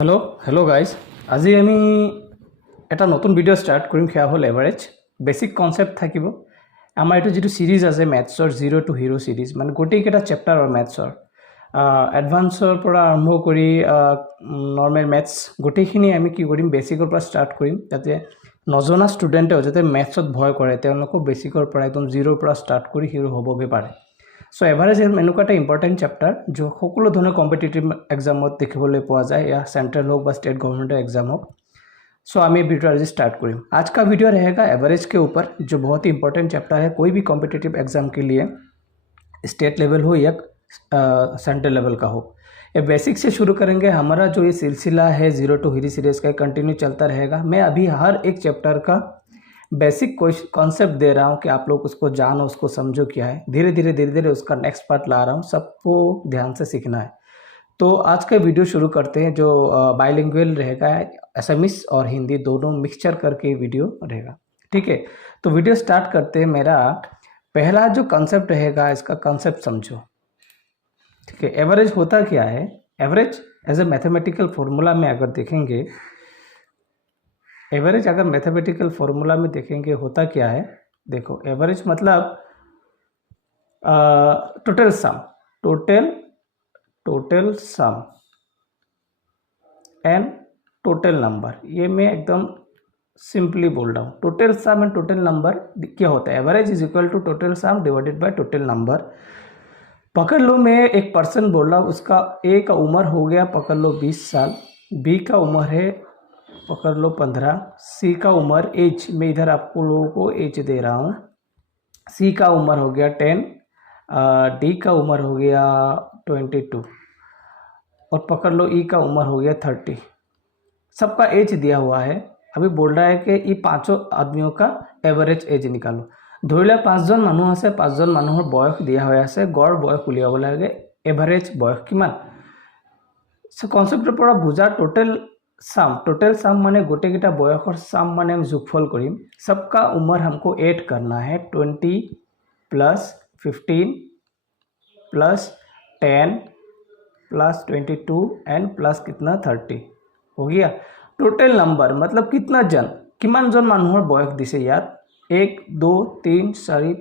Hello' guys, আজি আমি এটা নতুন ভিডিঅ' ষ্টাৰ্ট কৰিম। সেয়া হ'ল এভাৰেজ বেছিক কনচেপ্ট থাকিব। আমাৰ এইটো যিটো ছিৰিজ আছে মেথছৰ 0 to হিৰ' ছিৰিজ, মানে গোটেইকেইটা চেপ্টাৰ আৰু মেথছৰ এডভান্সৰ পৰা আৰম্ভ কৰি নৰ্মেল মেথছ গোটেইখিনি আমি কি কৰিম, বেছিকৰ পৰা ষ্টাৰ্ট কৰিম, যাতে নজনা ষ্টুডেণ্টেও যাতে মেথছত ভয় কৰে তেওঁলোকো বেছিকৰ পৰা একদম 0ৰ পৰা ষ্টাৰ্ট কৰি হিৰ' হ'বগৈ পাৰে। চ' এভাৰেজ এনেকুৱা এটা ইম্পৰ্টেণ্ট চেপ্টাৰ য'ত সকলো ধৰণৰ কম্পিটিটিভ এক্সামত দেখিবলৈ পোৱা যায়, या सेंट्रल हो व स्टेट गवर्नमेंट एग्जाम हो। सो हमें वीडियो आज स्टार्ट करें। आज का वीडियो रहेगा एवरेज के ऊपर, जो बहुत ही इंपॉर्टेंट चैप्टर है कोई भी कॉम्पिटिटिव एग्जाम के लिए, स्टेट लेवल हो या सेंट्रल लेवल का हो। ये बेसिक से शुरू करेंगे। हमारा जो ये सिलसिला है 0 to हिर सीरीज का कंटिन्यू चलता रहेगा। मैं अभी हर एक चैप्टर का बेसिक कॉन्सेप्ट दे रहा हूँ कि आप लोग उसको जानो, उसको समझो क्या है। धीरे धीरे उसका नेक्स्ट पार्ट ला रहा हूँ, सबको ध्यान से सीखना है। तो आज का वीडियो शुरू करते हैं, जो बाइलिंगुअल रहेगा, असमीज और हिंदी दोनों मिक्सचर करके वीडियो रहेगा। ठीक है, तो वीडियो स्टार्ट करते हैं। मेरा पहला जो कॉन्सेप्ट रहेगा, इसका कॉन्सेप्ट समझो। ठीक है, एवरेज होता क्या है? Average as a mathematical formula में अगर देखेंगे, एवरेज अगर मैथमेटिकल फॉर्मूला में देखेंगे होता क्या है, देखो एवरेज मतलब total sum, total sum and total number. ये मैं एकदम सिंपली बोल रहा हूँ। Total sum and total number क्या होता है? Average is equal to total sum divided by total number. पकड़ लो, मैं एक पर्सन बोल रहा हूँ, उसका ए का उम्र हो गया पकड़ लो 20 साल, बी का उम्र है पकड़ लो 15, सी का उम्र एज, मैं इधर आपको लोगों को एज दे रहा हूँ, सी का उम्र हो गया 10, डी का उम्र हो गया 22 और पकड़ लो ई का उम्र हो गया 30। सबका एज दिया हुआ है। अभी बोल रहा है कि ये पाँचों आदमियों का एवरेज एज निकालो। ধৰিলে 5জন মানুহ আছে, 5জন মানুহৰ বয়স দিয়া হৈ আছে, গড় বয়স উলিয়াব লাগে, এভাৰেজ বয়স কিমান। সো কনসেপ্টৰ পৰা বুজা टोटल सम माने गोटेकेटा बयसर सम माने हम जोगफल करिम। सबका उम्र हमको ऐड करना है, 20 plus 15 plus 10 plus 22 and plus कितना 30 हो गया। टोटल नंबर मतलब कितना जन, किमान जन मानुहर बयस दिसे याद, 1 2 3 4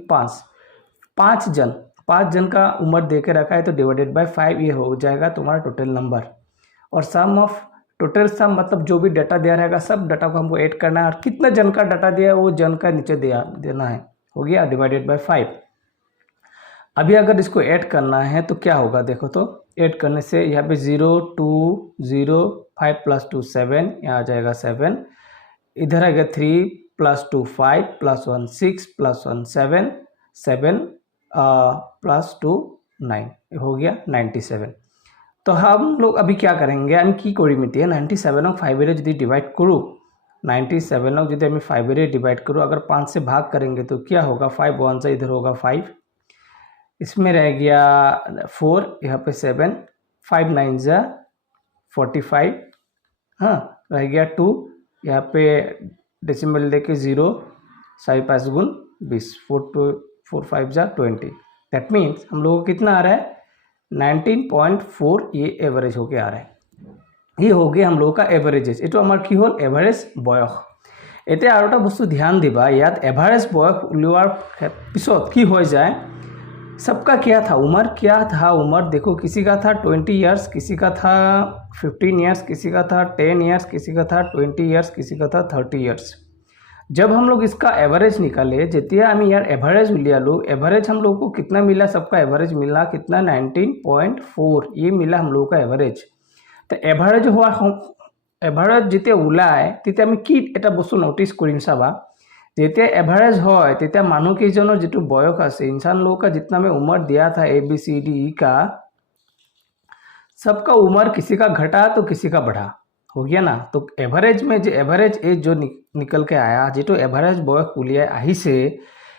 5 जन, 5 जन का उम्र दे के रखा है, तो डिवाइडेड बाय 5 ये हो जाएगा तुम्हारा टोटल नंबर। और सम ऑफ टोटल सम मतलब जो भी डाटा दिया रहेगा सब डाटा को हमको ऐड करना है, और कितना जन का डाटा दिया है वो जन का नीचे देना है, हो गया डिवाइडेड बाय 5। अभी अगर इसको ऐड करना है तो क्या होगा, देखो तो ऐड करने से यहाँ पे 0 2 0 5 प्लस 2 7, यहाँ आ जाएगा 7, इधर आएगा 3 प्लस 2 5 प्लस 1 6 प्लस 1 7 7 प्लस 2 9, हो गया 97। तो हम लोग अभी क्या करेंगे, আমি কি কৰিম এতিয়া 97 5 रे यदि डिवाइड करूँ, 97 यदि हमें 5 रे डिवाइड करूँ, अगर 5 से भाग करेंगे तो क्या होगा, 5 1 से इधर होगा 5, इसमें रह गया 4, यहाँ पे 7, 5 9 जा 45, हाँ रह गया 2, यहाँ पे डेसिमल लेके 0, 4 5 गुण 20, 4 5 जा 20। दैट मीन्स हम लोगों को कितना आ रहा है 19.4, ये एवरेज होके आ रहा है। ये हो गया हम लोगों का एवरेजेस। ये तो हमार की हल एवरेज बयस। এতিয়া আৰু এটা বস্তু ধ্যান দিবা, ইয়াত एवरेज बयस उलियार पिছত की हो जाए, सबका क्या था उम्र, क्या था उम्र, देखो किसी का था 20 ईयर्स, किसी का था 15 ईयर्स, किसी का था 10 ईयर्स, किसी का था 20 ईयर्स, किसी का था 30 ईयर्स। जब हम लोग इसका एवरेज निकाले, जेतिया हम यार एवरेज उलियालो, एवरेज हम लोग को कितना मिला, सबका एवरेज मिला कितना 19.4, ये मिला हम लोग का एवरेज। तो एवरेज हुआ, एवरेज जेतिया उलाय तेतिया আমি কি এটা বস্তু নোটিস কৰিম চাবা, जेतिया एवरेज হয় तेतिया मानुह केइजনৰ जेतु बयस আছে, इंसान लोगों का जितना में उम्र दिया था ABCD का, सबका उम्र किसी का घटा तो किसी का बढ़ा, हो गया ना। तो एवरेज में जो एवरेज एज जो निकल के आया, जेटो एवरेज बयस उलियाই আহিছে,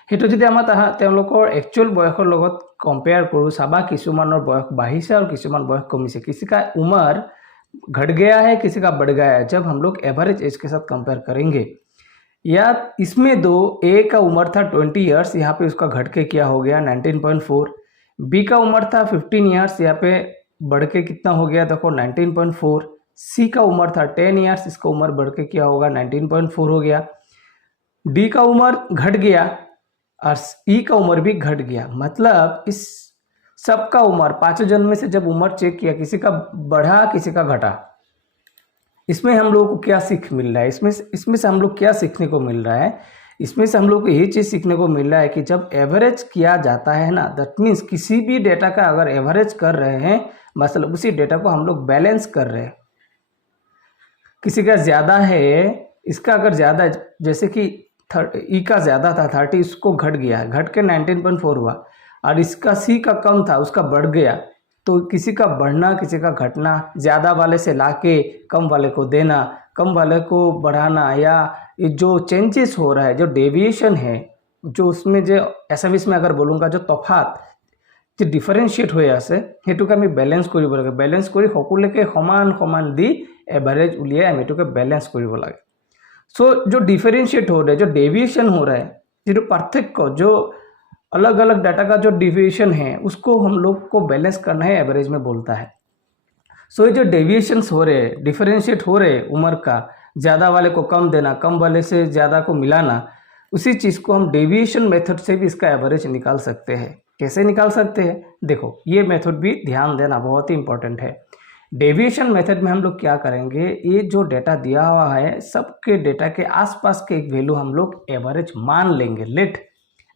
हेतु যদি আমাৰ তেওঁলোকৰ एक्चुअल बयसৰ লগত कंपेयर करूँ, চাবা কিছুমানৰ बयस বাঢ়িছে और কিছুমান बयस कमिছে, किसी का उम्र घट गया है, किसी का बढ़ गया है। जब हम लोग एवरेज एज के साथ कंपेयर करेंगे, या इसमें दो, ए का उम्र था 20 ईयर्स, यहाँ पे उसका घट के क्या हो गया 19.4, बी का उम्र था 15 ईयर्स, यहाँ पे बढ़ के कितना हो गया देखो 19.4, सी का उम्र था 10 ईयर्स, इसका उम्र बढ़ के क्या होगा 19.4 हो गया। डी का उम्र घट गया और ई का उम्र भी घट गया। मतलब इस सबका उम्र पांचों जन में से जब उम्र चेक किया, किसी का बढ़ा किसी का घटा। इसमें हम लोगों को क्या सीख मिल रहा है, इसमें से हम लोग क्या सीखने को मिल रहा है, इसमें से हम लोग को यही चीज़ सीखने को मिल रहा है कि जब एवरेज किया जाता है ना, दैट मीन्स किसी भी डेटा का अगर एवरेज कर रहे हैं, मतलब उसी डेटा को हम लोग बैलेंस कर रहे हैं। किसी का ज़्यादा है, इसका अगर ज़्यादा, जैसे कि ई का ज़्यादा था 30, इसको घट गया, घट के 19.4 हुआ, और इसका सी का कम था उसका बढ़ गया। तो किसी का बढ़ना किसी का घटना, ज़्यादा वाले से लाके कम वाले को देना, कम वाले को बढ़ाना, या ये जो चेंजेस हो रहा है, जो डेविएशन है, जो उसमें जो एसएमएस में अगर बोलूँगा जो तफात যে ডিফারেন্সিয়েট হৈ আছে সেইটোকে আমি বেলেঞ্চ কৰিব লাগে। বেলেঞ্চ কৰি সকলোকে সমান সমান দি एवरेज उलियाए हम এইটোকে बैलेंस কৰিব লাগে। सो जो डिफरेंशिएट हो रहा है, जो डेविएशन हो रहा है, जो पार्थक्य, जो अलग अलग डाटा का जो डिविएशन है, उसको हम लोग को बैलेंस करना है, एवरेज में बोलता है। सो ये जो डेविएशंस हो रहे हैं, डिफरेंशिएट हो रहे उम्र का, ज़्यादा वाले को कम देना, कम वाले से ज़्यादा को मिलाना, उसी चीज़ को हम डेविएशन मेथड से भी इसका एवरेज निकाल सकते हैं। कैसे निकाल सकते हैं, देखो ये मेथड भी ध्यान देना बहुत ही इंपॉर्टेंट है। डेविएशन मेथड में हम लोग क्या करेंगे, ये जो डेटा दिया हुआ है सबके डेटा के आसपास के एक वैल्यू हम लोग एवरेज मान लेंगे। लेट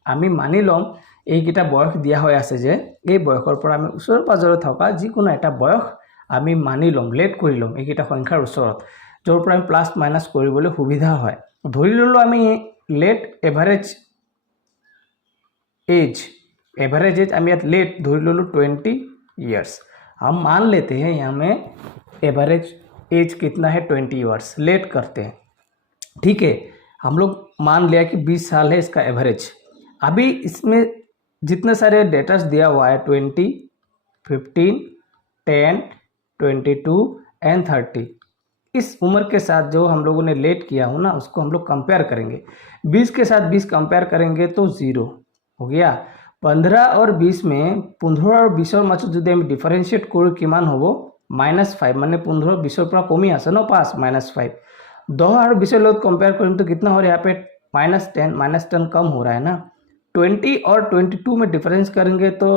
আমি মানি লম এইকেইটা বয়স দিয়া হৈ আছে যে এই বয়সৰ পৰা আমি ওচৰ পাজৰে থকা যিকোনো এটা বয়স আমি মানি লম, লেট কৰি লম এইকেইটা সংখ্যাৰ ওচৰত, য'ৰ পৰা আমি প্লাছ মাইনাছ কৰিবলৈ সুবিধা হয়। ধৰি ললো আমি लेट एवरेज एज हम यहाँ लेट धर लो 20 ईयर्स। हम मान लेते हैं यहाँ में एवरेज एज कितना है 20 ईयर्स, लेट करते हैं, ठीक है। हम लोग मान लिया कि 20 साल है इसका एवरेज। अभी इसमें जितने सारे डेटास दिया हुआ है 20, 15, 10, 22 एंड 30, इस उम्र के साथ जो हम लोगों ने लेट किया हो ना, उसको हम लोग कंपेयर करेंगे। 20 के साथ 20 कंपेयर करेंगे तो 0 हो गया। 15 और 20 में 15 और 20 मध्य जो हम डिफरेंशिएट करो किमान होबो -5, माने 15 20 पर कमी आसे न पास -5। 10 और 20 लोग कंपेयर करें तो कितना हो रहा है यहाँ पे -10 कम हो रहा है ना। 20 और 22 में डिफरेंस करेंगे तो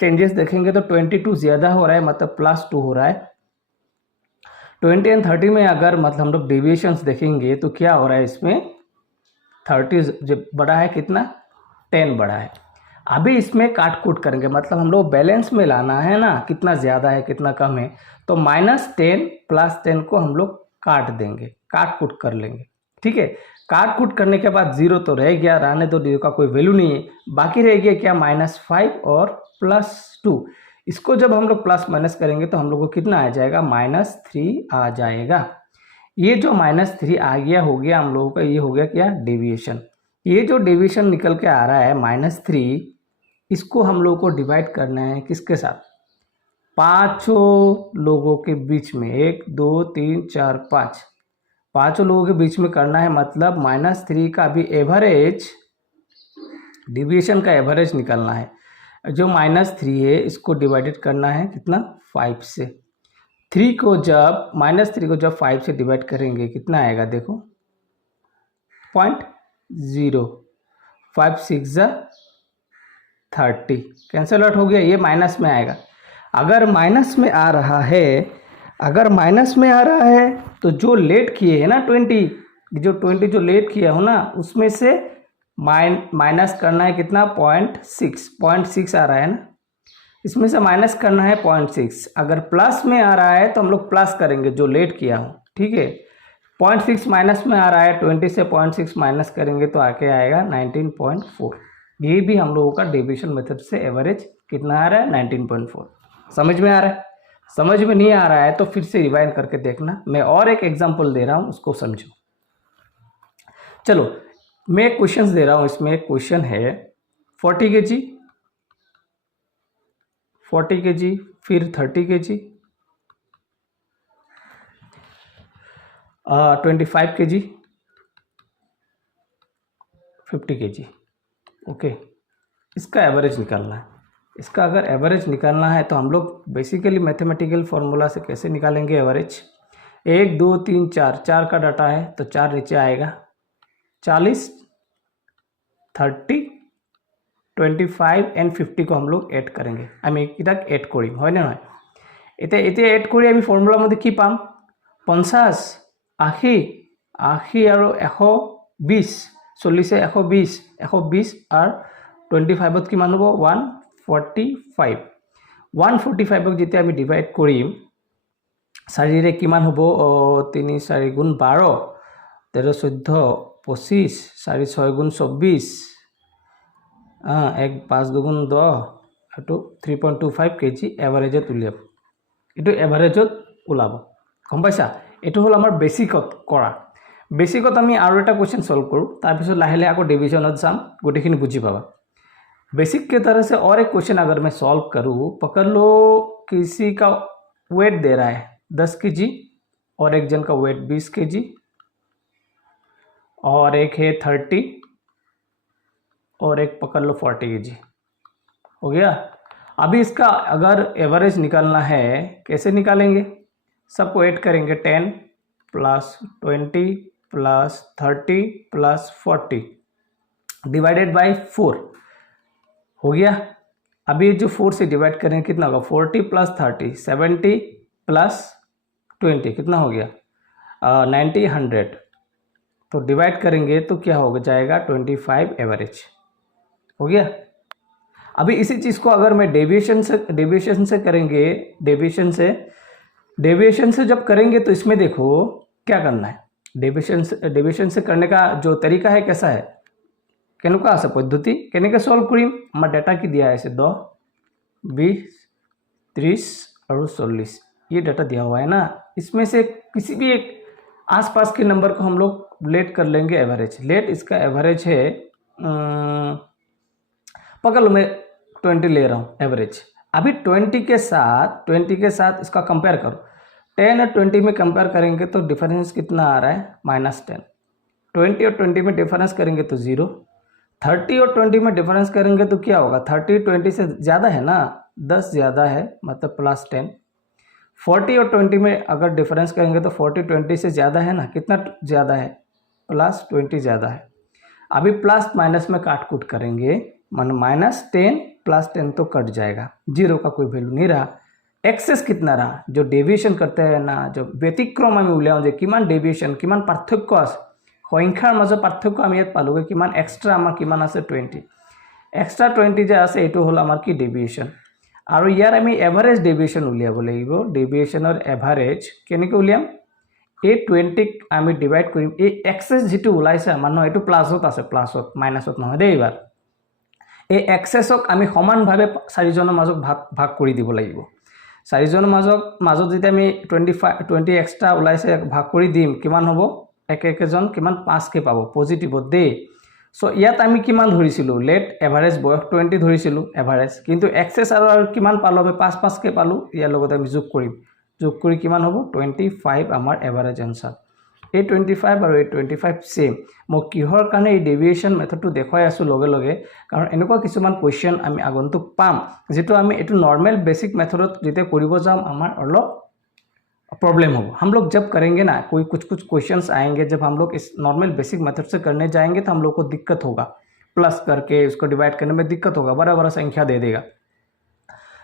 चेंजेस देखेंगे तो 22 ज़्यादा हो रहा है, मतलब +2 हो रहा है। 20 एंड 30 में अगर मतलब हम लोग डेविएशंस देखेंगे तो क्या हो रहा है, इसमें 30 जो बड़ा है कितना 10 बड़ा है। अभी इसमें काट कूट करेंगे, मतलब हम लोग बैलेंस में लाना है ना, कितना ज़्यादा है कितना कम है, तो -10 + 10 को हम लोग काट देंगे, काट कूट कर लेंगे, ठीक है। काट कूट करने के बाद 0 तो रह गया, रहने तो 0 का कोई वैल्यू नहीं है, बाकी रह गया क्या -5 और +2। इसको जब हम लोग प्लस माइनस करेंगे तो हम लोग को कितना आ जाएगा -3 आ जाएगा। ये जो -3 आ गया हो गया हम लोगों का, ये हो गया क्या डेविएशन। ये जो डेविएशन निकल के आ रहा है -3, इसको हम लोगों को डिवाइड करना है किसके साथ, पाँचों लोगों के बीच में, 1 2 3 4 5, पाँचों लोगों के बीच में करना है। मतलब -3 का अभी एवरेज, डेविएशन का एवरेज निकालना है। जो -3 है इसको डिवाइडेड करना है कितना 5 से। 3 को जब -3 को जब 5 से डिवाइड करेंगे कितना आएगा, देखो 0.0, 5 6 30, कैंसल आउट हो गया, ये माइनस में आएगा। अगर माइनस में आ रहा है, अगर माइनस में आ रहा है तो जो लेट किए हैं ना 20 जो लेट किया हो ना, उसमें से माइनस करना है कितना 0.6 आ रहा है ना, इसमें से माइनस करना है 0.6। अगर प्लस में आ रहा है तो हम लोग प्लस करेंगे जो लेट किया हो, ठीक है। 0.6 माइनस में आ रहा है, 20 से 0.6 माइनस करेंगे तो आके आएगा 19.4। ये भी हम लोगों का डेविएशन मेथड से एवरेज कितना आ रहा है 19.4। समझ में आ रहा है? समझ में नहीं आ रहा है तो फिर से रिवाइंड करके देखना, मैं और एक एग्जांपल दे रहा हूँ उसको समझो। चलो मैं क्वेश्चंस दे रहा हूँ, इसमें एक क्वेश्चन है 40 kg, 40 kg, फिर 30 kg, 25 kg, 50 kg, ओके। इसका एवरेज निकालना है। इसका अगर एवरेज निकालना है तो हम लोग बेसिकली मैथमेटिकल फॉर्मूला से कैसे निकालेंगे एवरेज। 1 2 3 4, 4 का डाटा है तो 4 नीचे आएगा। 40, 30, 25 एंड 50 को हम लोग एड करेंगे। আমি এইকেইটাক এড কৰিম হয়নে নহয়। এতিয়া এড কৰি আমি ফৰ্মুলাৰ মধ্যে কি পাম 50, 80, 80 আৰু 120, 40 120, 120 আৰু 25ত কিমান হ'ব 145। 145ক যেতিয়া আমি ডিভাইড কৰিম 4ৰে কিমান হ'ব 3 4 গুণ 12, 13 14 25, 4 6 গুণ 24, 1 5 দুগুণ 10 আৰু 3.25 কেজি এভাৰেজত উলিয়াব। এইটো এভাৰেজত ওলাব গম পাইছা। এইটো হ'ল আমাৰ বেসিকত কৰা। বেসিকত আমি আৰু এটা কোশ্চেন সলভ কৰো, তাৰপিছত লাহে লাহে আকৌ ডিভিজনত যাম, গোটেইখিনি বুজি পাবা। बेसिक के तरह से और एक क्वेश्चन अगर मैं सॉल्व करूँ, पकड़ लो किसी का वेट दे रहा है 10 केजी और एक जन का वेट 20 केजी और एक है 30 और एक पकड़ लो 40 केजी हो गया। अभी इसका अगर एवरेज निकालना है कैसे निकालेंगे, सबको ऐड करेंगे 10 plus 20 plus 30 plus 40 divided by 4 हो गया। अभी जो 4 से डिवाइड करेंगे कितना होगा 40 प्लस 30 70 प्लस 20 कितना हो गया 90 100। तो डिवाइड करेंगे तो क्या हो जाएगा 25 एवरेज हो गया। अभी इसी चीज़ को अगर मैं डेविएशन से करेंगे, डेविएशन से जब करेंगे तो इसमें देखो क्या करना है। डेविएशन से करने का जो तरीका है कैसा है, केनेकुवा আছে पद्धति केनेके सॉल्व करिम। आमार डाटा की दिया है 10 20 30 और 40, ये डाटा दिया हुआ है ना। इसमें से किसी भी एक आसपास के नंबर को हम लोग लेट कर लेंगे एवरेज। लेट इसका एवरेज है पकड़ लो मैं 20 ले रहा हूँ एवरेज। अभी 20 के साथ इसका कंपेयर करो। 10 और 20 में कंपेयर करेंगे तो डिफरेंस कितना आ रहा है -10। 20 और 20 में डिफरेंस करेंगे तो 0। 30 और 20 में डिफरेंस करेंगे तो क्या होगा 30 20 से ज़्यादा है ना, 10 ज़्यादा है मतलब +10। 40 और 20 में अगर डिफरेंस करेंगे तो 40 20 से ज़्यादा है ना, कितना ज़्यादा है +20 ज़्यादा है। अभी प्लस माइनस में काट कूट करेंगे मन -10 +10 तो कट जाएगा, 0 का कोई वैल्यू नहीं रहा। एक्सेस कितना रहा जो डेविएशन करते हैं ना, जो व्यतिक्रम आम उलियाओ किमान डेविएशन किमान पार्थक्य आछे সংখ্যাৰ মাজত পাৰ্থক্য আমি ইয়াত পালোগে কিমান এক্সট্ৰা আমাৰ কিমান আছে 20 এক্সট্ৰা 20 যে আছে এইটো হল আমাৰ কি ডেভিয়েশন। আৰু ইয়াৰ আমি এভাৰেজ ডেভিয়েশন উলিয়াব লাগিব। ডেভিয়েশনৰ এভাৰেজ কেনেকৈ উলিয়াম, এই 20 আমি ডিভাইড কৰিম এই এক্সেস যেটো ওলাইছে আমাৰ ন এইটো প্লাছত আছে, প্লাছত মাইনাছত নহয় দেই। এবাৰ এই এক্সেসক আমি সমানভাৱে চাৰিজনৰ মাজত ভাগ কৰি দিব লাগিব। চাৰিজনৰ মাজত যেতিয়া আমি 20 এক্সট্ৰা ওলাইছে ভাগ কৰি দিম কিমান হ'ব একজন কিমান 5 কে পাবো পজিটিভত দে। সো ইয়াত আমি কিমান ধৰিছিলো লেট এভাৰেজ বয়স 20 ধৰিছিলো এভাৰেজ, কিন্তু এক্সেস আৰু কিমান পালো আমি 5 কে পালো। ইয়াৰ লগত আমি যোগ কৰি কিমান হ'ব 25 আমাৰ এভাৰেজ আনসাৰ। এই 25 আৰু এই 25 সেম। মই কিহৰ কাৰণে এই ডেভিয়েশন মেথডটো দেখাই আছো লগে লগে, কাৰণ এনেকুৱা কিছুমান কোৱেশ্চন আমি আগন্তুক পাম যেটো আমি এটো নৰ্মেল বেসিক মেথডত যেতিয়া কৰিব যাম আমাৰ অলপ प्रॉब्लम हो। हम लोग जब करेंगे ना कुछ क्वेश्चंस आएंगे, जब हम लोग इस नॉर्मल बेसिक मेथड से करने जाएंगे तो हम लोग को दिक्कत होगा, प्लस करके उसको डिवाइड करने में दिक्कत होगा, बड़ा बड़ा संख्या दे देगा।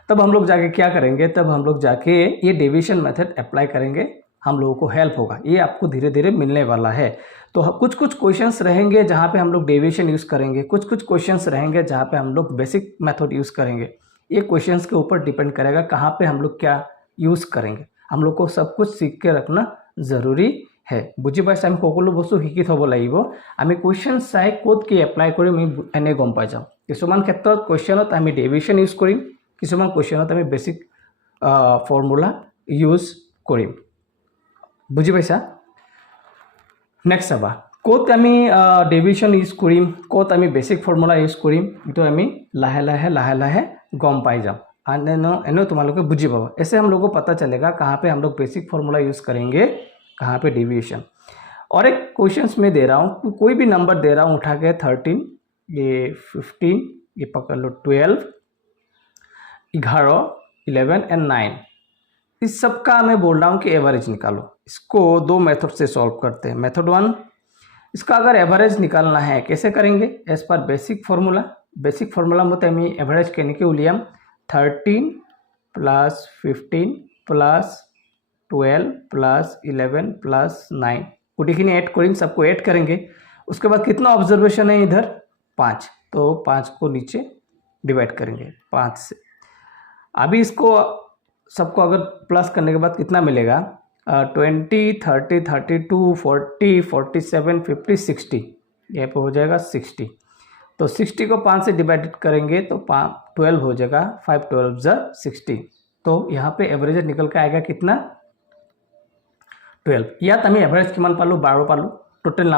तब हम लोग जाके क्या करेंगे, तब हम लोग जाके ये डेविएशन मेथड अप्लाई करेंगे, हम लोगों को हेल्प होगा। ये आपको धीरे धीरे मिलने वाला है। तो कुछ क्वेश्चंस रहेंगे जहाँ पे हम लोग डेविएशन यूज़ करेंगे, कुछ क्वेश्चंस रहेंगे जहाँ पे हम लोग बेसिक मेथड यूज़ करेंगे। ये क्वेश्चंस के ऊपर डिपेंड करेगा कहाँ पे हम लोग क्या यूज़ करेंगे। हम लोग को सब कुछ सीख के रखना जरूरी है। बुझी पाइছে আমি সকলো বস্তু শিকি থব লাগিব। আমি কোৱেশ্চন চাই কোড কি এপ্লাই কৰিম আমি এনে গম পাই যাম। কিছুমান ক্ষেত্ৰত কোৱেশ্চনত আমি ডেভিয়েশন ইউজ কৰিম, কিছুমান কোৱেশ্চনত আমি বেসিক ফৰ্মুলা ইউজ কৰিম। বুঝি পাইছা। নেক্সট চাবা কোড আমি ডেভিয়েশন ইউজ কৰিম, কোড আমি বেসিক ফৰ্মুলা ইউজ কৰিম, এটো আমি লাহে লাহে গম পাই যাম। एनो तुम लोग बुझी पाओ। ऐसे हम लोग को पता चलेगा कहाँ पे हम लोग बेसिक फॉर्मूला यूज़ करेंगे, कहाँ पे डेविएशन। और एक क्वेश्चंस में दे रहा हूँ, कोई भी नंबर दे रहा हूँ उठा के 13 ये 15 ये पकड़ लो 12 11 11 एंड 9, इस सब का मैं बोल रहा हूँ कि एवरेज निकालो। इसको दो मेथड से सॉल्व करते हैं। मेथड वन, इसका अगर एवरेज निकालना है कैसे करेंगे, as per basic formula. Basic formula मते मी एवरेज केनिके उलियाम 13 प्लस 15 प्लस 12 प्लस 11 प्लस 9 गुटिखिनी ऐड करेंगे, सबको ऐड करेंगे। उसके बाद कितना ऑब्जर्वेशन है इधर 5, तो 5 को नीचे डिवाइड करेंगे 5 से। अभी इसको सबको अगर प्लस करने के बाद कितना मिलेगा 20 30 32 40 47 50 60, यहाँ पे हो जाएगा 60। तो 60 को 5 से डिवाइड करेंगे तो 12 हो जाएगा, 5 12 60। तो यहाँ पे एवरेज निकल के आएगा कितना 12। यात आम एवरेज किमान पालो 12 पालो। टोटल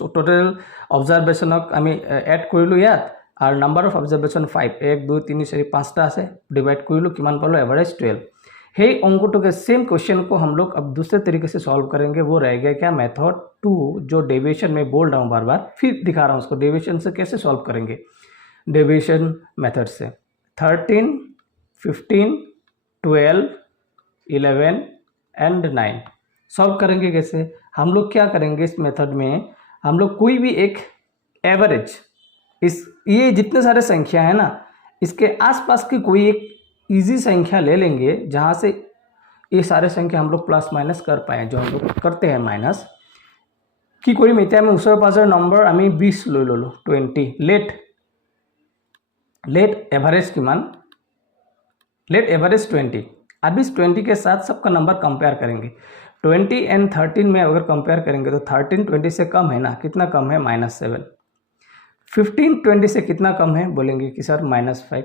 टोटल ऑब्जार्वेशनक आम एड करिलो यात और नंबर ऑफ ऑब्जार्वेशन 5 1 2 3 4 5टा আছে डिवाइड करिलो किमान पालो एवरेज 12। हे अंकों के सेम क्वेश्चन को हम लोग अब दूसरे तरीके से सॉल्व करेंगे। वो रह गया क्या मेथड 2, जो डेविएशन में बोल रहा हूँ बार बार, फिर दिखा रहा हूँ उसको डेविएशन से कैसे सॉल्व करेंगे। डेविएशन मेथड से 13 15 12 11 एंड 9 सॉल्व करेंगे। कैसे हम लोग क्या करेंगे इस मेथड में, हम लोग कोई भी एक एवरेज, इस ये जितने सारे संख्या है ना इसके आसपास की कोई एक इजी संख्या ले लेंगे जहाँ से ये सारे संख्या हम लोग प्लस माइनस कर पाए, जो हम लोग करते हैं माइनस कि कोई मित्या में उसर पाजर नंबर आमी 20 लो 20 लेट एवरेज किमान लेट एवरेज 20। अब इस 20 के साथ सबका नंबर कंपेयर करेंगे। 20 एंड 13 में अगर कंपेयर करेंगे तो 13 20 से कम है ना, कितना कम है -7। 15 20 से कितना कम है, बोलेंगे कि सर -5।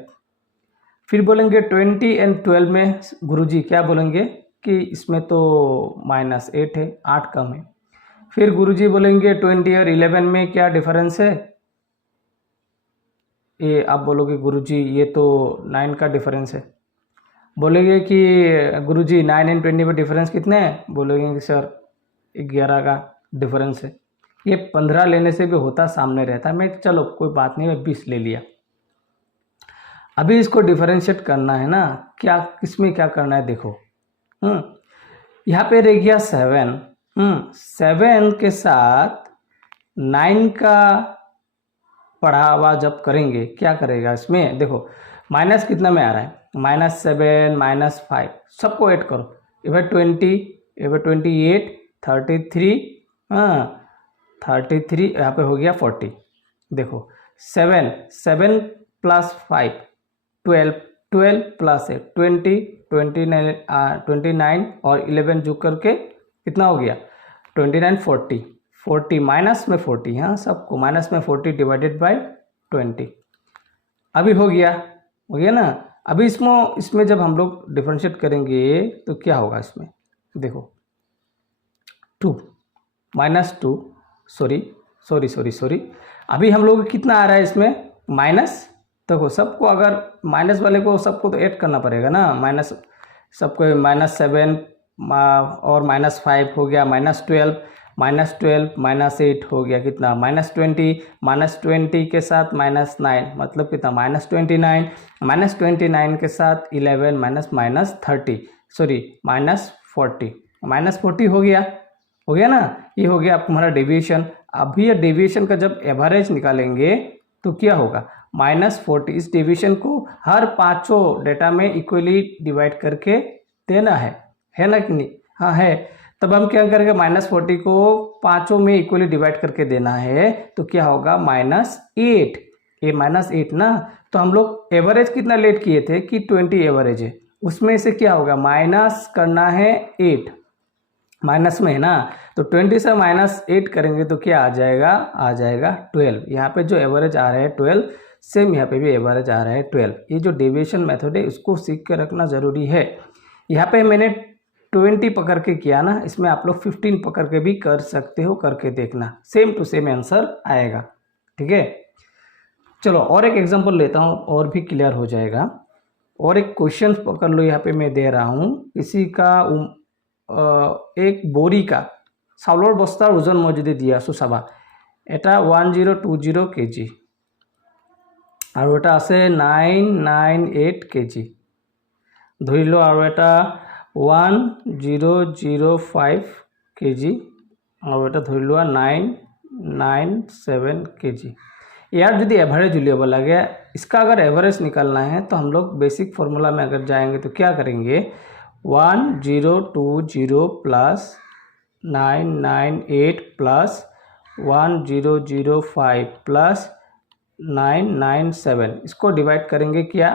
फिर बोलेंगे 20 एंड 12 में गुरुजी क्या बोलेंगे कि इसमें तो -8 है, 8 कम है। फिर गुरुजी बोलेंगे 20 और 11 में क्या डिफरेंस है, ये आप बोलोगे गुरुजी ये तो 9 का डिफरेंस है। बोलेंगे कि गुरुजी 9 एंड 20 में डिफरेंस कितने हैं, बोलेंगे कि सर 11 का डिफरेंस है। ये 15 लेने से भी होता, सामने रहता, मैं चलो कोई बात नहीं, मैं 20 ले लिया। अभी इसको डिफरेंशिएट करना है ना, क्या किसमें क्या करना है देखो। यहाँ पे रह गया 7। 7 के साथ 9 का पढ़ावा जब करेंगे क्या करेगा इसमें देखो, माइनस कितना में आ रहा है -7 -5, सबको ऐड करो। इधर 20 इधर 28 33 33 यहाँ पे हो गया 40। देखो 7 7 प्लस 5 12 12 प्लस 20 29 और 11 जो करके कितना हो गया 29 40 40 माइनस में 40, हाँ सबको माइनस में 40 डिवाइडेड बाय 20। अभी हो गया ना। अभी इसमें जब हम लोग डिफरेंशिएट करेंगे तो क्या होगा इसमें देखो 2 -2 सॉरी अभी हम लोग कितना आ रहा है इसमें माइनस। देखो सबको अगर माइनस वाले को सबको तो ऐड करना पड़ेगा ना, माइनस सबको -7 और -5 हो गया -12 -8 हो गया कितना -20 के साथ -9 मतलब कितना -29 के साथ 11 -30 सॉरी -40 हो गया ना। ये हो गया तुम्हारा डेविएशन। अभी ये डेविएशन का जब एवरेज निकालेंगे तो क्या होगा -40। इस डेविएशन को हर पांचों डेटा में इक्वली डिवाइड करके देना है ना कि नहीं, हाँ है। तब हम क्या करेंगे -40 को पांचों में इक्वली डिवाइड करके देना है तो क्या होगा -8। ये -8 ना, तो हम लोग एवरेज कितना लेट किए थे कि 20 एवरेज है, उसमें से क्या होगा माइनस करना है 8, माइनस में है ना, तो 20 से -8 करेंगे तो क्या आ जाएगा 12। यहाँ पे जो एवरेज आ रहा है 12, सेम यहाँ पे भी एवरेज आ रहा है 12। ये जो डेविएशन मेथड है इसको सीख के रखना ज़रूरी है। यहाँ पे मैंने 20 पकड़ के किया ना, इसमें आप लोग 15 पकड़ के भी कर सकते हो, करके देखना सेम टू सेम आंसर आएगा। ठीक है, चलो और एक एग्जांपल लेता हूँ और भी क्लियर हो जाएगा। और एक क्वेश्चन पकड़ लो, यहाँ पे मैं दे रहा हूँ किसी का एक बोरी का चाउलर बस्तार ओजन मैं जो दी आसो चाबा, এটা 1020 কেজি और এটা আছে 998 কেজি, ধৰি লো আৰু এটা 1005 কেজি আৰু এটা ধৰি লোৱা 997 কেজি। यार यदि एवरेज उलियाबा लगे, इसका अगर एवरेज निकालना है तो हम लोग बेसिक फॉर्मूला में अगर जाएंगे तो क्या करेंगे, 1020 प्लस 998 प्लस 1005 प्लस 997, इसको डिवाइड करेंगे क्या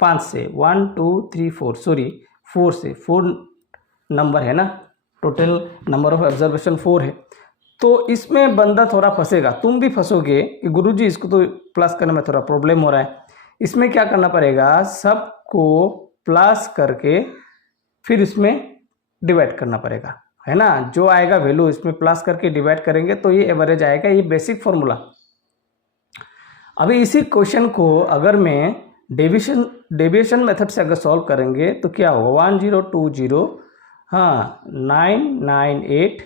5 से, 1 2 3 4 सॉरी 4 से, 4 नंबर है ना, टोटल नंबर ऑफ ऑब्जर्वेशन 4 है। तो इसमें बंदा थोड़ा फंसेगा, तुम भी फंसोगे कि गुरुजी इसको तो प्लस करने में थोड़ा प्रॉब्लम हो रहा है। इसमें क्या करना पड़ेगा, सबको प्लस करके फिर इसमें डिवाइड करना पड़ेगा, है ना। जो आएगा वैल्यू इसमें प्लस करके डिवाइड करेंगे तो ये एवरेज आएगा, ये बेसिक फॉर्मूला। अभी इसी क्वेश्चन को अगर मैं डेविएशन मेथड से अगर सॉल्व करेंगे तो क्या होगा, 1020 हाँ 998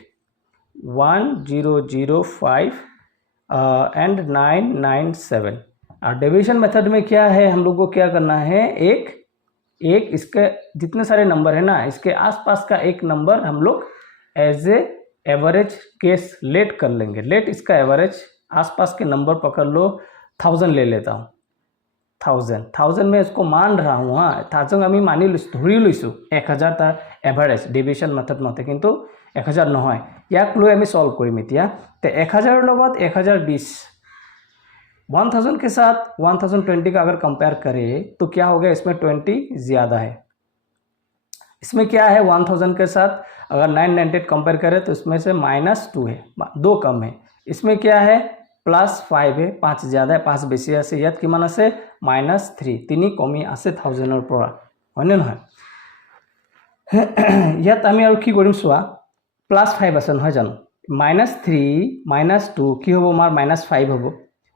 1005 एंड 997। और डिवीजन मेथड में क्या है, हम लोग को क्या करना है, एक इसके जितने सारे नंबर है ना, इसके आसपास का एक नंबर हम लोग as a average case let कर लेंगे। लेट इसका एवरेज आसपास के नंबर पकड़ लो, 1000 ले लेता हूँ, 1000 में इसको मान रहा हूँ, हाँ 1000 আমি মানি লৈছোঁ, ধৰি লৈছোঁ 1000 তাৰ এভাৰেজ ডিভিজন মেথড মতে, কিন্তু 1000 নহয়। ইয়াক লৈ আমি सॉल्व কৰিম এতিয়া। तो 1000 লগত 1020, 1000 के साथ 1020 का अगर कंपेयर करें तो क्या हो गया, इसमें 20 ज़्यादा है। इसमें क्या है, 1000 के साथ अगर 998 कंपेयर करें तो इसमें से -2 है, 2 कम है। इसमें क्या है, +5 है, 5 ज़्यादा है, 5 বেছি আছে। ইয়াত কিমান আছে, -3, 3 কমি আছে 1000ৰ পৰা, হয়নে নহয়। ইয়াত আমি আৰু কি কৰিম চোৱা, +5 আছে নহয় জানো, -3 -2 কি হ'ব, আমাৰ -5 হ'ব।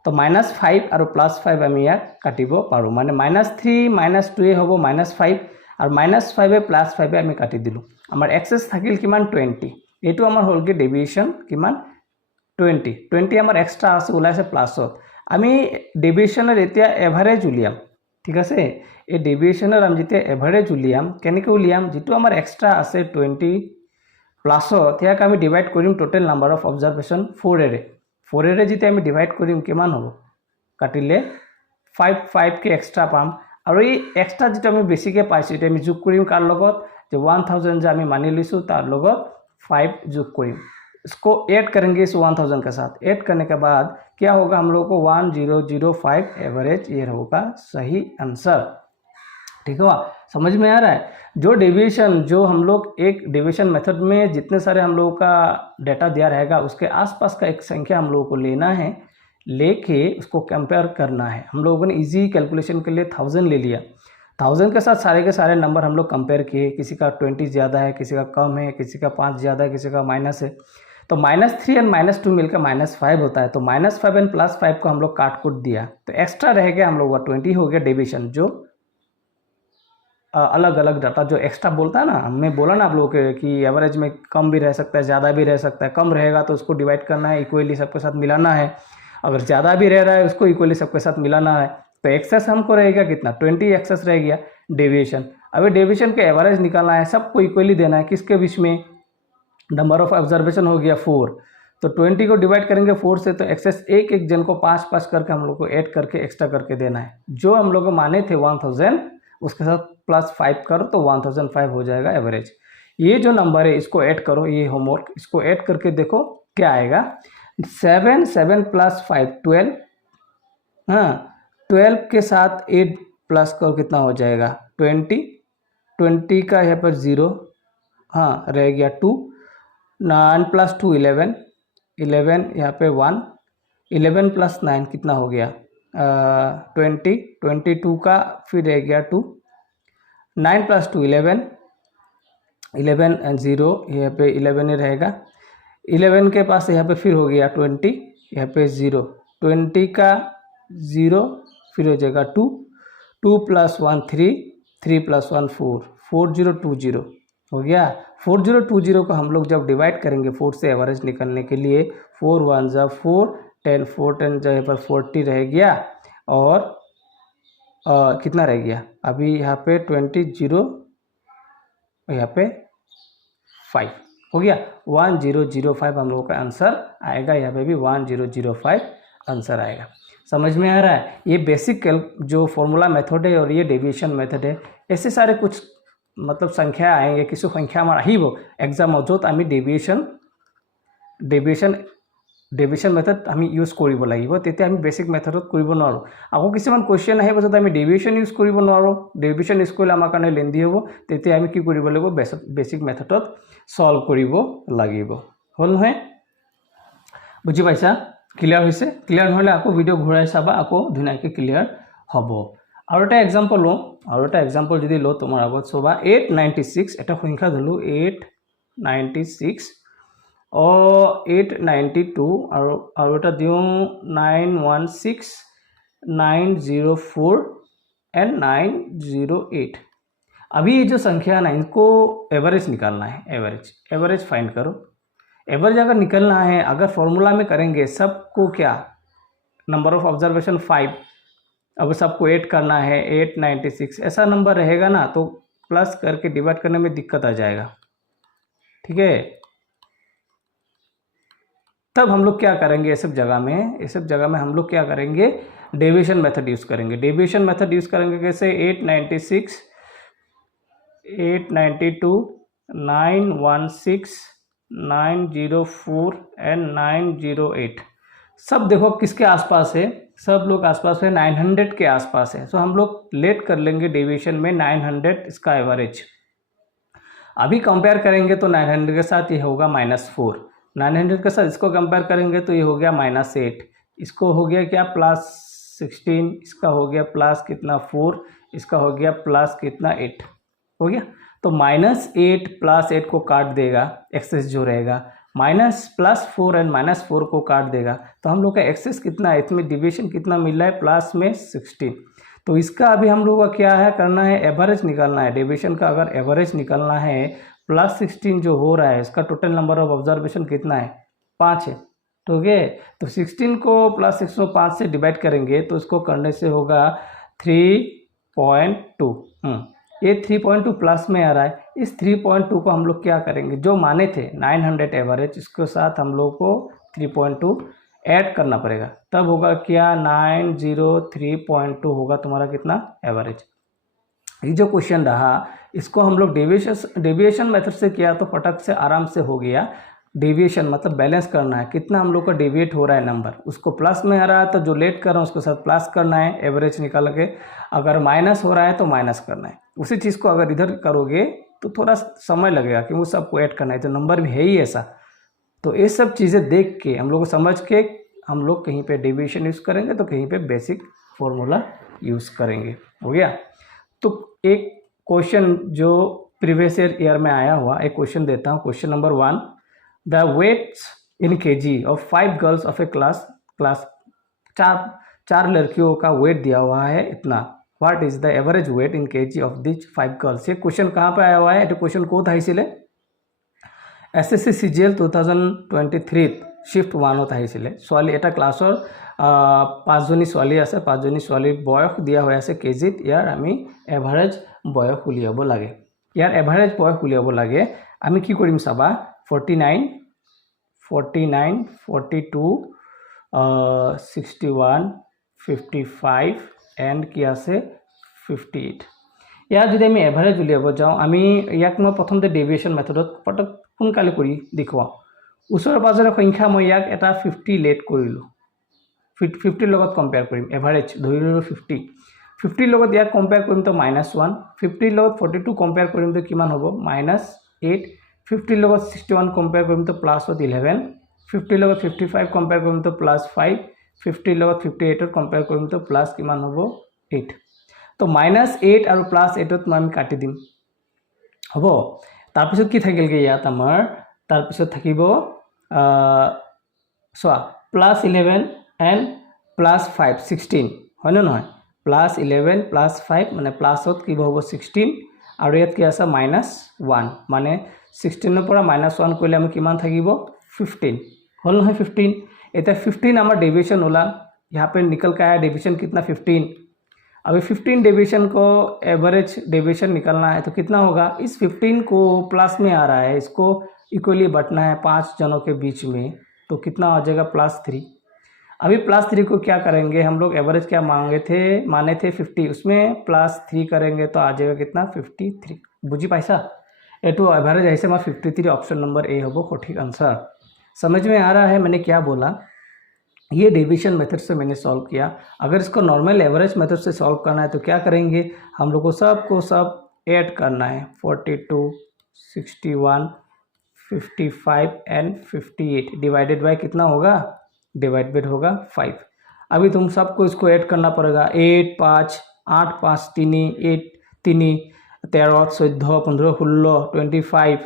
তো -5 আৰু +5 আমি ইয়াক কাটিব পাৰোঁ, মানে -3 -2 হ'ব -5 আৰু -5 +5 আমি কাটি দিলোঁ। আমাৰ এক্সেছ থাকিল কিমান, 20। এইটো আমাৰ হ'লগৈ ডেভিয়েশ্যন কিমান, 20 আমাৰ এক্সট্ৰা আছে, ওলাইছে প্লাছত। আমি ডেভিয়েশ্যনৰ এতিয়া এভাৰেজ উলিয়াম, ঠিক আছে। এই ডেভিয়েশ্যনৰ আমি যেতিয়া এভাৰেজ উলিয়াম, কেনেকৈ উলিয়াম, যিটো আমাৰ এক্সট্ৰা আছে 20 প্লাছত, ইয়াক আমি divide Karim total number of observation 4 4 যেতিয়া আমি ডিভাইড কৰিম কিমান হ'ব, কাটিলে 5কে এক্সট্ৰা পাম। আৰু এই এক্সট্ৰা যিটো আমি বেছিকৈ পাইছোঁ, এতিয়া আমি যোগ কৰিম কাৰ লগত, যে 1000 যে আমি মানি লৈছোঁ তাৰ লগত 5 যোগ কৰিম। इसको ऐड करेंगे इस 1000 के साथ। ऐड करने के बाद क्या होगा, हम लोग को 1005 एवरेज ये होगा सही आंसर, ठीक है। समझ में आ रहा है। जो डेविएशन, जो हम लोग एक डेविएशन मेथड में जितने सारे हम लोगों का डाटा दिया रहेगा, उसके आसपास का एक संख्या हम लोगों को लेना है, लेके उसको कंपेयर करना है। हम लोगों ने इजी कैलकुलेशन के लिए 1000 ले लिया, 1000 के साथ सारे के सारे नंबर हम लोग कंपेयर किए, किसी का 20 ज़्यादा है, किसी का कम है, किसी का 5 ज़्यादा है, किसी का माइनस है। तो -3 एंड -2 मिलकर -5 होता है। तो -5 एंड +5 को हम लोग काट कूट दिया, तो एक्स्ट्रा रह गया हम लोग का 20 हो गया डेविएशन। जो अलग अलग डाटा जो एक्स्ट्रा बोलता है ना, हमने बोला ना आप लोगों के कि एवरेज में कम भी रह सकता है, ज़्यादा भी रह सकता है। कम रहेगा तो उसको डिवाइड करना है, इक्वली सबके साथ मिलाना है। अगर ज़्यादा भी रह रहा है उसको इक्वली सबके साथ मिलाना है। तो एक्सेस हमको रहेगा कितना, 20 एक्सेस रह गया डेविएशन। अभी डेविएशन के एवरेज निकालना है, सबको इक्वली देना है, किसके बीच में, नंबर ऑफ ऑब्जर्वेशन हो गया 4, तो 20 को डिवाइड करेंगे 4 से, तो एक्सेस एक जन को 5 करके हम लोग को ऐड करके एक्स्ट्रा करके देना है। जो हम लोग माने थे 1000, उसके साथ +5 करो तो 1005 हो जाएगा एवरेज। ये जो नंबर है इसको ऐड करो, ये होमवर्क, इसको ऐड करके देखो क्या आएगा। 7 + 5 12, हाँ 12 के साथ 8 प्लस करो, कितना हो जाएगा 20 का यहाँ पर 0, हाँ रह गया 2, 9 + 2 11 यहाँ पे 1, 11 + 9 कितना हो गया 20, 22 का फिर रह गया 2, 9 + 2 11 0, यहाँ पे 11 ही रहेगा। 11 के पास यहाँ पे फिर हो गया 20, यहाँ पे 0, 20 का 0 फिर हो जाएगा 2 + 1 3, 3 + 1 4, 4020 हो गया। 4020 को हम लोग जब डिवाइड करेंगे 4 से एवरेज निकालने के लिए, 4 1 = 4, 10 4 10 जो यहाँ पर 40 रह गया, और कितना रह गया अभी यहाँ पे 20 0, यहाँ पे 5 हो गया 1005 हम लोगों का आंसर आएगा, यहाँ पे भी 1005 आंसर आएगा। समझ में आ रहा है? ये बेसिक जो फॉर्मूला मेथड है और ये डेविएशन मेथड है, ऐसे सारे कुछ मतलब संख्या आएंगे, किसी संख्या में আহিব एग्जामत आम डेविएशन मेथड आम यूज কৰিব লাগিব, তেতিয়া আমি বেसिक মেথডত কৰিব নোৱাৰোঁ। আকৌ কিছুমান কুৱেশ্যন আহিব য'ত আমি ডেভিয়েশ্যন ইউজ কৰিব নোৱাৰোঁ, ডেভিয়েশ্যন ইউজ কৰিলে আমাৰ কাৰণে লেন্দি হ'ব, তেতিয়া আমি কি কৰিব লাগিব, বেसिक মেথডত সলভ কৰিব লাগিব। হ'ল নহয়? বুজি পাইছা? ক্লিয়াৰ হৈছে? ক্লিয়াৰ নহ'লে আকৌ ভিডিঅ' ঘূৰাই চাবা, আকৌ ধুনীয়াকৈ ক্লিয়াৰ হ'ব। আৰু এটা এক্সাম্পল লওঁ, আৰু এটা এক্সাম্পল যদি লওঁ তোমাৰ আগত চাবা 896 এটা সংখ্যা ধৰিলোঁ 896 892 আৰু এটা দিওঁ 916 904 एंड 908। अभी ये जो संख्या है ना, इनको एवरेज निकालना है। एवरेज फाइंड करो। एवरेज अगर निकलना है, अगर फॉर्मूला में करेंगे सबको क्या, नंबर ऑफ ऑब्जर्वेशन 5, अब सबको 8 करना है, 896 ऐसा नंबर रहेगा ना, तो प्लस करके डिवाइड करने में दिक्कत आ जाएगा। ठीक है, तब हम लोग क्या करेंगे, ये सब जगह में हम लोग क्या करेंगे, डेविएशन मेथड यूज़ करेंगे। डेविएशन मेथड यूज़ करेंगे कैसे, 896 892 916 904 एंड 908 सब देखो किसके आसपास है, सब लोग आसपास है 900 के आसपास है। सो हम लोग लेट कर लेंगे डेविएशन में 900 इसका एवरेज। अभी कंपेयर करेंगे तो 900 के साथ ये होगा -4, 900 के साथ इसको कंपेयर करेंगे तो ये हो गया -8, इसको हो गया क्या +16, इसका हो गया प्लस कितना 4, इसका हो गया प्लस कितना 8 हो गया। तो -8 +8 को काट देगा, एक्सेस जो रहेगा +4 एंड -4 को काट देगा, तो हम लोग का एक्सेस कितना है, इसमें डिविएशन कितना मिल रहा है, प्लस में 16। तो इसका अभी हम लोग का क्या है करना है, एवरेज निकालना है। डेविएशन का अगर एवरेज निकालना है, +16 जो हो रहा है इसका टोटल नंबर ऑफ ऑब्जर्वेशन कितना है, 5 है। ठीक है, तो 16 को +6 को 5 से डिवाइड करेंगे तो इसको करने से होगा 3.2। ये 3.2 प्लस में आ रहा है। इस 3.2 को हम लोग क्या करेंगे, जो माने थे 900 एवरेज, इसके साथ हम लोग को 3.2 ऐड करना पड़ेगा, तब होगा क्या 903.2 होगा तुम्हारा कितना एवरेज। ये जो क्वेश्चन रहा इसको हम लोग डेविएशन मेथड से किया तो फटक से आराम से हो गया। डेविएशन मतलब बैलेंस करना है, कितना हम लोग का डेविएट हो रहा है नंबर, उसको प्लस में आ रहा है तो जो लेट कर रहा हूँ उसके साथ प्लस करना है, एवरेज निकाल के। अगर माइनस हो रहा है तो माइनस करना है। उसी चीज़ को अगर इधर करोगे तो थोड़ा समय लगेगा कि वो सबको ऐड करना है, तो नंबर भी है ही ऐसा। तो ये सब चीज़ें देख के हम लोग को समझ के हम लोग कहीं पे डेविएशन यूज़ करेंगे तो कहीं पे बेसिक फॉर्मूला यूज़ करेंगे। हो गया। तो एक क्वेश्चन जो प्रीवियस ईयर में आया हुआ एक क्वेश्चन देता हूँ। Question number 1, the weights in KG of 5 girls of a class चार लड़कियों का वेट दिया हुआ है इतना। What is the average weight in KG of this 5 girls. ये क्वेश्चन कहाँ पे आया हुआ है, ये क्वेश्चन को था इसलिए SSC CGL 2023 শিফ্ট 1 আহিছিলে। ছোৱালী এটা ক্লাছৰ 5জনী ছোৱালী আছে, 5জনী ছোৱালীৰ বয়স দিয়া হৈ আছে কেজিত। ইয়াৰ আমি এভাৰেজ বয়স উলিয়াব লাগে। ইয়াৰ এভাৰেজ বয়স উলিয়াব লাগে আমি কি কৰিম চাবা, 49 42 61 55 এণ্ড কি আছে 58। ইয়াৰ যদি আমি এভাৰেজ উলিয়াব যাওঁ, আমি ইয়াক মই প্ৰথমতে ডেভিয়েশ্যন মেথডত পটক সোনকালে কৰি দেখুৱাওঁ। ওচৰে পাজৰে সংখ্যা মই ইয়াক এটা 50 লেট কৰিলোঁ, 50 লগত কম্পেয়াৰ কৰিম। এভাৰেজ ধৰি ললোঁ 50 লগত ইয়াক কম্পেয়াৰ কৰিম তো -1, 50 লগত 42 কম্পেয়াৰ কৰিম তো কিমান হ'ব -8, 50 লগত 61 কম্পেয়াৰ কৰিম তো +11, 50 লগত 55 কম্পেয়াৰ কৰিম তো +5, 50 লগত 58 কম্পেয়াৰ কৰিম তো প্লাছ কিমান হ'ব 8। তো -8 আৰু +8 মই আমি কাটি দিম, হ'ব। তাৰপিছত কি থাকিলগৈ ইয়াত আমাৰ, তাৰপিছত থাকিব চোৱা +11 এণ্ড +5 16, হয়নে নহয়। +11 +5 মানে প্লাছত কি হ'ব 16, আৰু ইয়াত কি আছে -1, মানে 16ৰ পৰা -1 কৰিলে আমি কিমান থাকিব 15, হ'ল নহয় 15। এতিয়া 15 আমাৰ डेविएशन होला, यहाँ पे निकल के आया डेविएशन कितना 15। अभी 15 डेविएशन को एवरेज डेविएशन निकलना है तो कितना होगा, इस 15 को प्लस में आ रहा है, इसको इक्वली बंटना है 5 जनों के बीच में, तो कितना हो जाएगा +3। अभी +3 को क्या करेंगे हम लोग, एवरेज क्या माने थे 50, उसमें +3 करेंगे तो आ जाएगा कितना 53। बुझी पैसा एटू एवरेज ऐसे में 53 ऑप्शन नंबर ए होगा सठिक आंसर। समझ में आ रहा है मैंने क्या बोला। ये डिवीजन मेथड से मैंने सॉल्व किया। अगर इसको नॉर्मल एवरेज मेथड से सॉल्व करना है तो क्या करेंगे, हम लोग को सब ऐड करना है। 42, 61, 55 एंड 58 डिवाइडेड बाय कितना होगा, डिवाइडेड होगा 5। अभी तुम सबको इसको ऐड करना पड़ेगा। 8 5 8 5 3 8 3 13 14 15 16 25,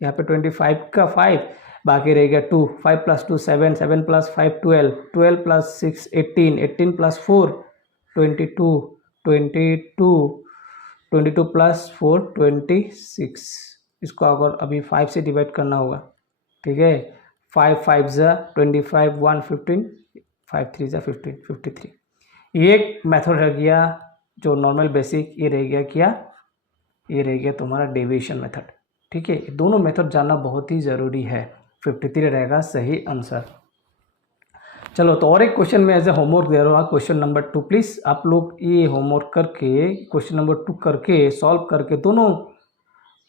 यहाँ पे 25 का 5 बाकी रह गया 2, 5 + 2 7, 7 + 5 12, 12 + 6 18, 18 + 4 22, 22, 22 + 4 26। इसको अगर अभी 5 से डिवाइड करना होगा, ठीक है। 5 5 ज़ा 25, 1 15, 5 3 ज़ा 15, 53। ये एक मेथड रह गया जो नॉर्मल बेसिक, ये रह गया क्या, ये रह गया तुम्हारा डेविएशन मेथड, ठीक है। दोनों मेथड जानना बहुत ही ज़रूरी है। 53 रहेगा सही आंसर। चलो तो और एक क्वेश्चन में एज ए होमवर्क दे रहा हूँ, क्वेश्चन नंबर 2। प्लीज़ आप लोग ये होमवर्क करके क्वेश्चन नंबर 2 करके सॉल्व करके दोनों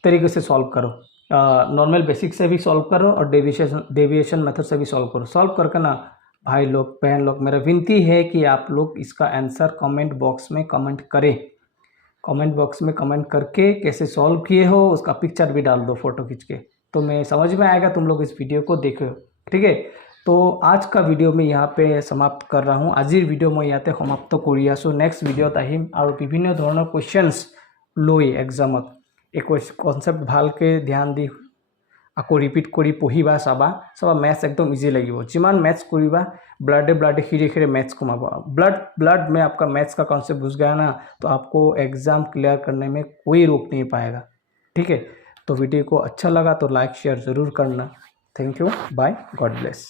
तरीके से सॉल्व करो। नॉर्मल बेसिक से भी सॉल्व करो और डेविएशन मेथड से भी सॉल्व करो। सॉल्व करके ना भाई लोग बहन लोग, मेरा विनती है कि आप लोग इसका आंसर कमेंट बॉक्स में कमेंट करें। कमेंट बॉक्स में कमेंट करके कैसे सॉल्व किए हो उसका पिक्चर भी डाल दो फ़ोटो खींच के, तो मैं समझ में आएगा तुम लोग इस वीडियो को देखो, ठीक है। तो आज का वीडियो मैं यहाँ पे समाप्त कर रहा हूँ। আজিৰ ভিডিঅ' মই ইয়াতে সমাপ্ত কৰি আছোঁ। নেক্সট ভিডিঅ'ত আহিম আৰু বিভিন্ন ধৰণৰ কুৱেশ্যনছ লৈ এক্সামত এই কনচেপ্ট ভালকৈ ধ্যান দি আকৌ ৰিপিট কৰি পঢ়িবা, চাবা মেথছ একদম ইজি লাগিব। जिमान मैथ्स करीबा ब्लडे खीरे खीरे मैथ्स कमाबा। ब्लड में आपका मैथ्स का कॉन्सेप्ट घुस गया ना तो आपको एग्ज़ाम क्लियर करने में कोई रोक नहीं पाएगा, ठीक है। तो वीडियो को अच्छा लगा तो लाइक शेयर ज़रूर करना। Thank you, bye, God bless.